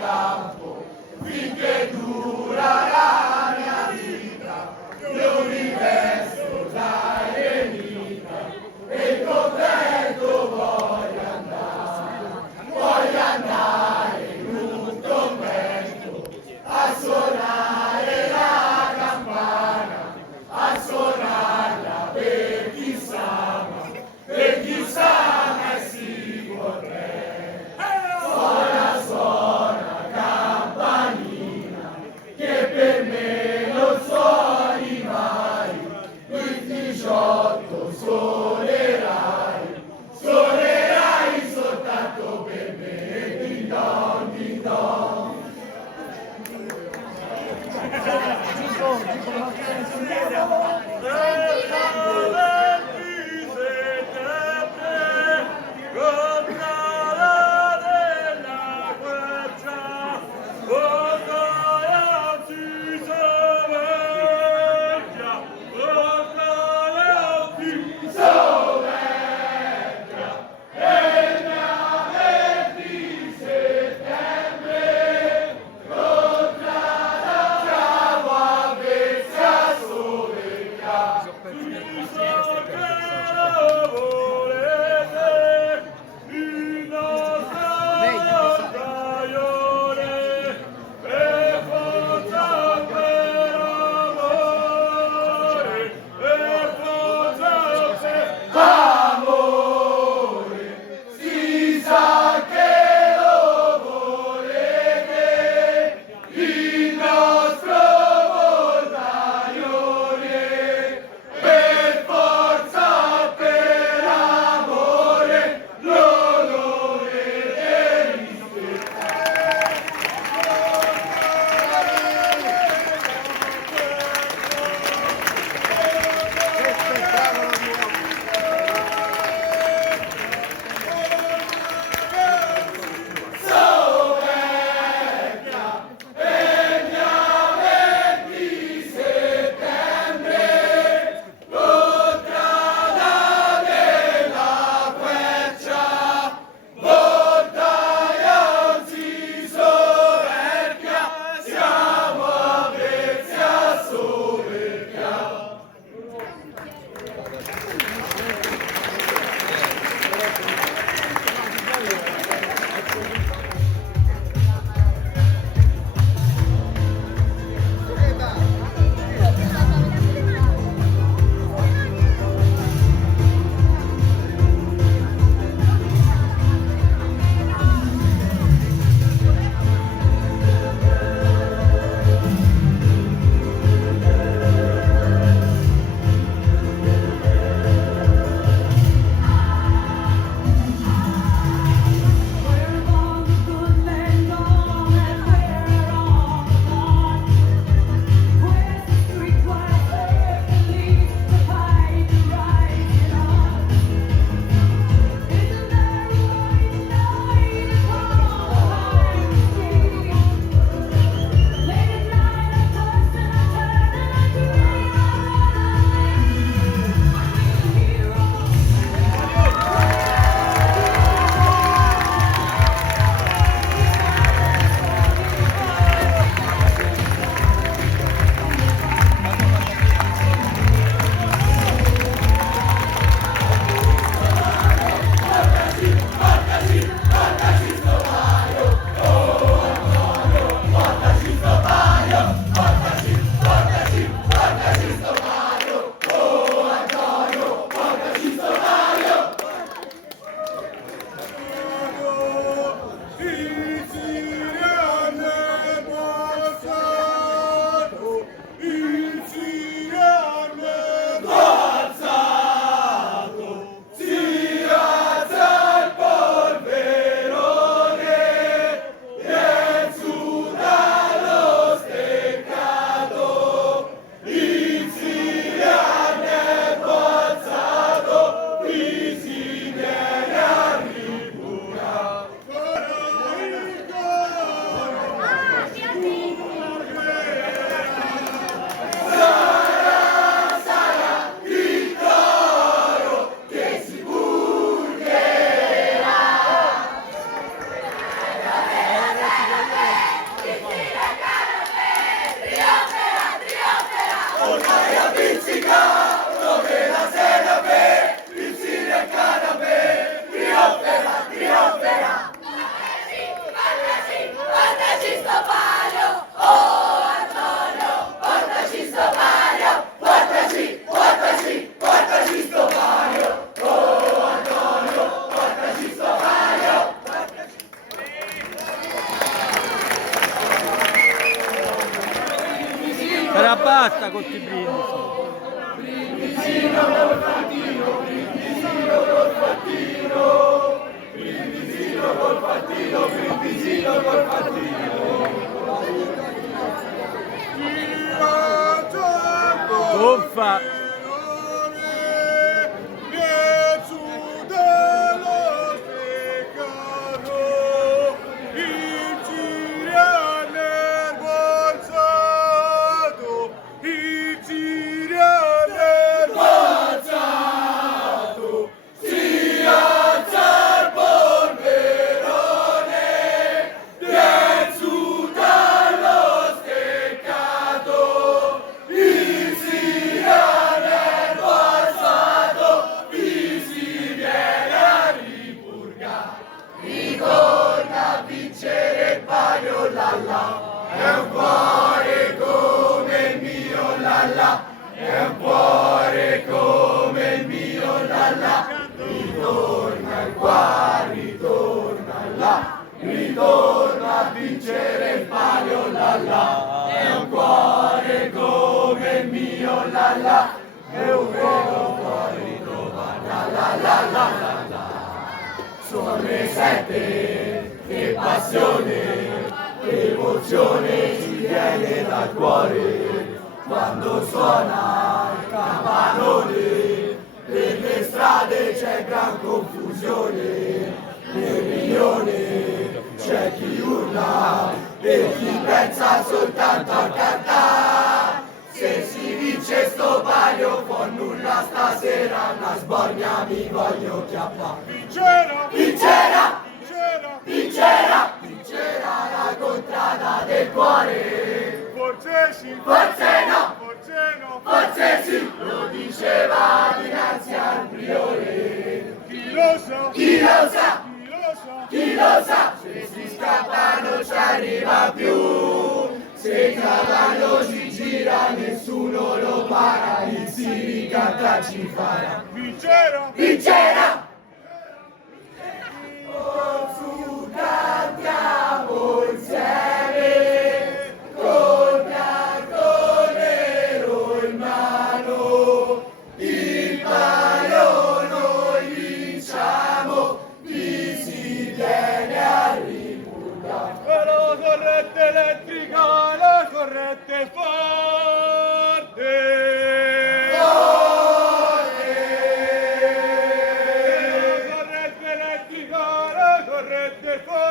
campo, finché dura la mia vita, l'universo la eremita, e contento voglio andare in un convento, a suonare la campana, a suonarla per chi sa mai si vorrei. Suona, suona campanina, che per Ora basta con i brindisi. Brindisino col fattino, brindisino col fattino, brindisino col fattino, brindisino col fattino. Uffa! Ritorna a vincere il palio lalla, è un cuore come il mio lalla, è un vero cuore ritrova lalla lalla lalla. Sono le 7, che passione, che emozione ci viene dal cuore, quando suona il campanone, per le strade c'è gran confusione, nel rione c'è chi urla e chi pensa soltanto a cantare. Se si vince sto palio con nulla stasera, una sbornia mi voglio chiappare. Vincerà! Vincerà! Vincerà! Vincerà! Vincerà la contrada del cuore. Forse sì! Forse no! Forse no! Forse sì! Lo diceva dinanzi al priore. Chi lo sa? Chi lo sa? Chi lo sa? Chi lo sa? Se si scappa non ci arriva più. Se il cavallo ci gira nessuno lo para. Il siricata ci farà. Vincerà! Vincerà! Su cantiamo insieme col bianco nero in mano. Il palio noi vinciamo, chi si viene a ripurgare. La corrente elettrica, la corrente forte! La corrente elettrica, la corrente forte!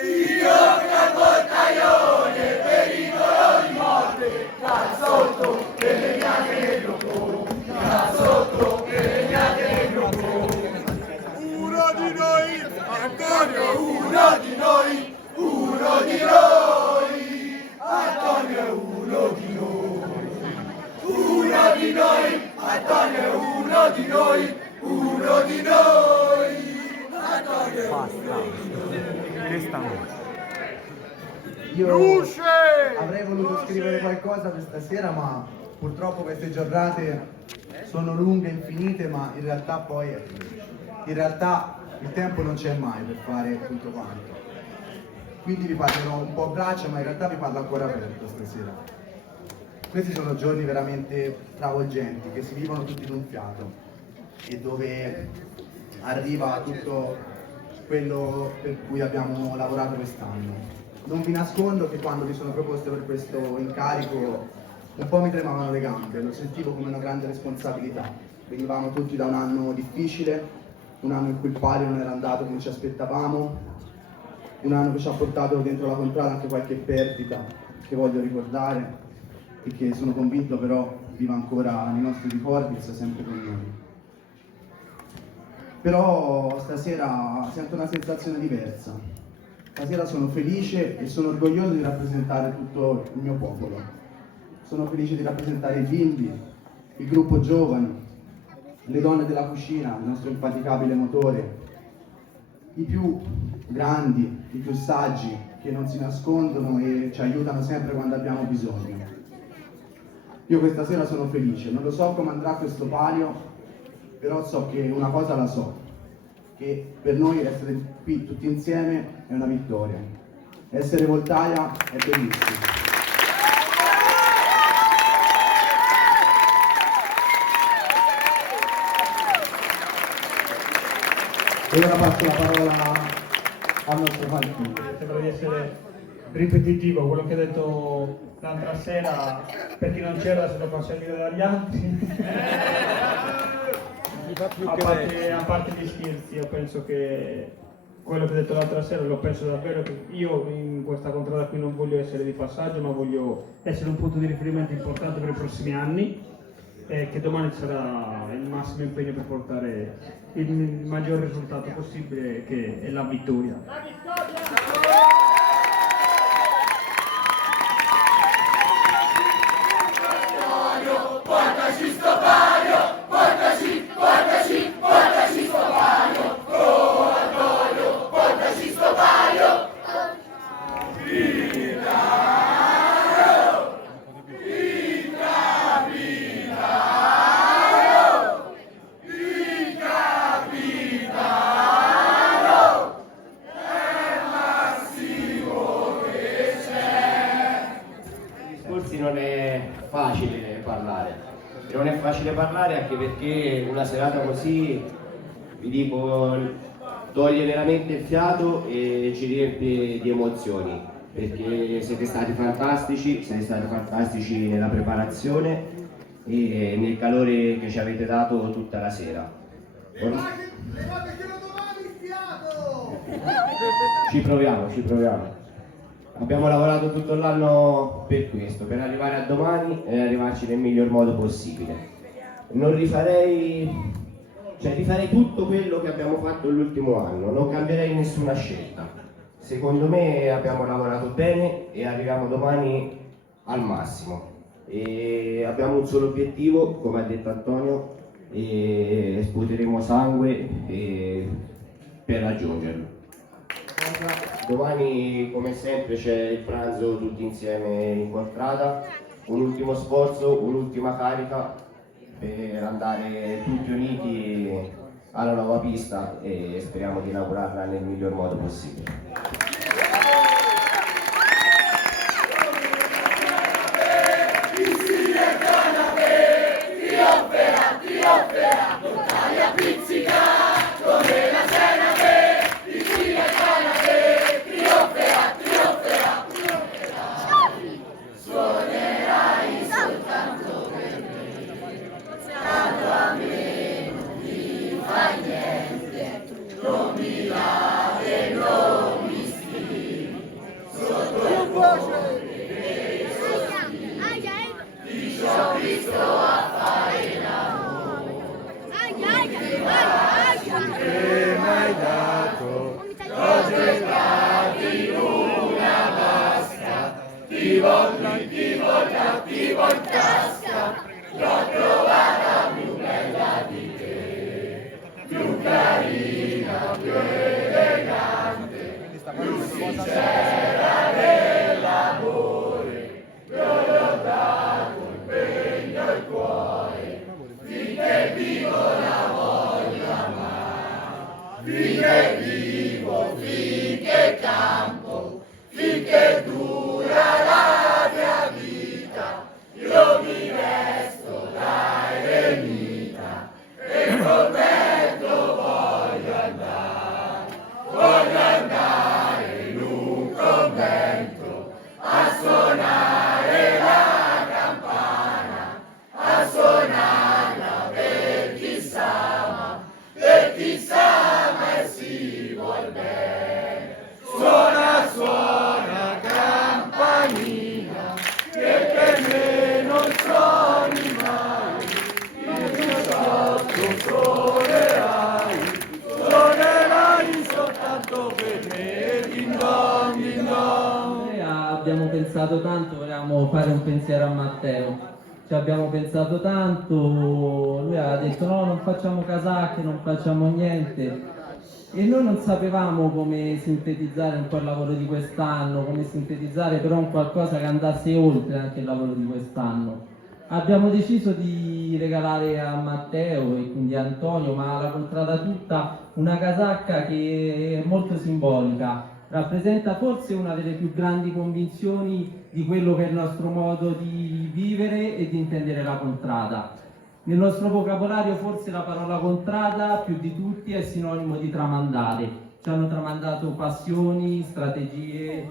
Io al portaione, pericolo di morte, da sotto per le piante del gruppo, da sotto per le piante del gruppo. Uno di noi, Antonio! Uno di noi, uno di noi, Antonio è uno di noi. Uno di noi, Antonio è uno di noi, uno di noi, Antonio è uno di noi. Questa no. Io Luce! avrei voluto Luce! scrivere qualcosa questa sera, ma purtroppo queste giornate sono lunghe, infinite, ma in realtà poi in realtà il tempo non c'è mai per fare tutto quanto. Quindi vi parlerò un po' a braccia, ma in realtà vi parlo ancora aperto stasera. Questi sono giorni veramente travolgenti, che si vivono tutti in un fiato e dove arriva tutto quello per cui abbiamo lavorato quest'anno. Non vi nascondo che quando mi sono proposto per questo incarico un po' mi tremavano le gambe, lo sentivo come una grande responsabilità. Venivamo tutti da un anno difficile, un anno in cui il palio non era andato come ci aspettavamo, un anno che ci ha portato dentro la contrada anche qualche perdita che voglio ricordare e che sono convinto però viva ancora nei nostri ricordi e sia sempre con noi. Però stasera sento una sensazione diversa. Stasera sono felice e sono orgoglioso di rappresentare tutto il mio popolo. Sono felice di rappresentare i bimbi, il gruppo giovani, le donne della cucina, il nostro infaticabile motore, i più grandi, i più saggi che non si nascondono e ci aiutano sempre quando abbiamo bisogno. Io questa sera sono felice, non lo so come andrà questo palio, però so che una cosa la so, che per noi essere qui tutti insieme è una vittoria. Essere Voltaia è bellissimo. E ora passo la parola al nostro Falchino. Sembra di essere ripetitivo quello che ha detto l'altra sera, per chi non c'era se lo fa sentire dagli altri. Mi fa più che A parte gli scherzi, io penso che quello che ho detto l'altra sera lo penso davvero, che io in questa contrada qui non voglio essere di passaggio, ma voglio essere un punto di riferimento importante per i prossimi anni, e che domani sarà il massimo impegno per portare il maggior risultato possibile, che è la vittoria. Portaci sto Mario, portaci sto Mario, oh Antonio, portaci sto Mario. Non è facile parlare, e non è facile parlare anche perché una serata così, vi dico, toglie veramente il fiato e ci riempie di emozioni, perché siete stati fantastici nella preparazione e nel calore che ci avete dato tutta la sera. Ci proviamo. Abbiamo lavorato tutto l'anno per questo, per arrivare a domani e arrivarci nel miglior modo possibile. Non rifarei tutto quello che abbiamo fatto l'ultimo anno, non cambierei nessuna scelta. Secondo me abbiamo lavorato bene e arriviamo domani al massimo. E abbiamo un solo obiettivo, come ha detto Antonio, e sputeremo sangue per raggiungerlo. Domani, come sempre, c'è il pranzo tutti insieme in contrada, un ultimo sforzo, un'ultima carica per andare tutti uniti alla nuova pista e speriamo di inaugurarla nel miglior modo possibile. Voltaia pizzica, come la senape, il stile canape, trionferà, suonerai soltanto per me, tanto a me non mi fai niente, non mi lave, non mi stimi, sotto il fuoco ti ci ho visto a fare l'amore. che m'hai dato, Ho cercato in una vasca, ti volta in tasca, l'ho trovata più bella di te, più carina, più elegante, più sincera dell'amore, io le ho dato impegno e cuore, finché vivo la voglio amare, finché vivo, finché campo, finché dura la mia vita, io mi vesto da eremita e il convento voglio andare in un convento a suonare la campana, a suonarla per chi s'ama e si vuol bene. Suona, suona campanina, che per me non suoni mai, il 18 suonerai, suonerai soltanto per me, din don, din don. Noi abbiamo pensato tanto, volevamo fare un pensiero a Matteo. Ci abbiamo pensato tanto, lui aveva detto no, non facciamo casacche, non facciamo niente. E noi non sapevamo come sintetizzare un po' il lavoro di quest'anno, come sintetizzare però un qualcosa che andasse oltre anche il lavoro di quest'anno. abbiamo deciso di regalare a Matteo e quindi a Antonio, ma alla contrada tutta, una casacca che è molto simbolica. Rappresenta forse una delle più grandi convinzioni di quello che è il nostro modo di vivere e di intendere la contrada. Nel nostro vocabolario forse la parola contrada più di tutti è sinonimo di tramandare. Ci hanno tramandato passioni, strategie,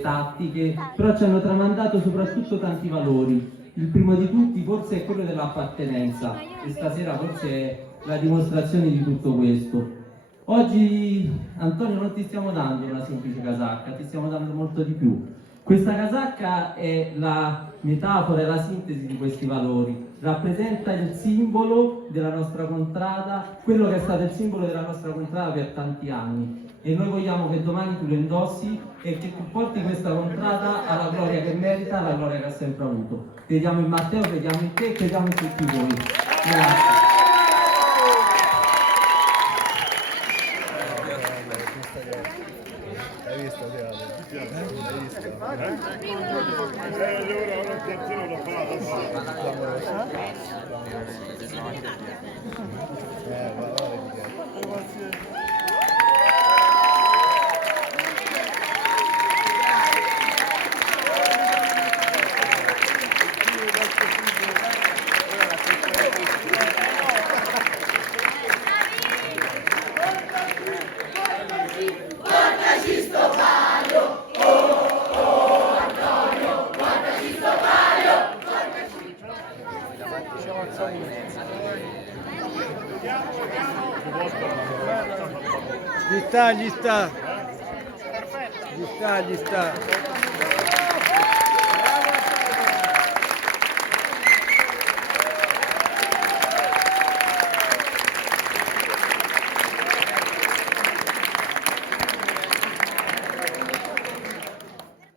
tattiche, però ci hanno tramandato soprattutto tanti valori. Il primo di tutti forse è quello dell'appartenenza e stasera forse è la dimostrazione di tutto questo. Oggi, Antonio, non ti stiamo dando una semplice casacca, ti stiamo dando molto di più. Questa casacca è la metafora, è la sintesi di questi valori, rappresenta il simbolo della nostra contrada, quello che è stato il simbolo della nostra contrada per tanti anni. E noi vogliamo che domani tu lo indossi e che tu porti questa contrada alla gloria che merita, alla gloria che ha sempre avuto. Crediamo in Matteo, crediamo in te, crediamo in tutti voi. Grazie. Hai visto, Hai visto? Allora un terzino lo fa. Gli sta.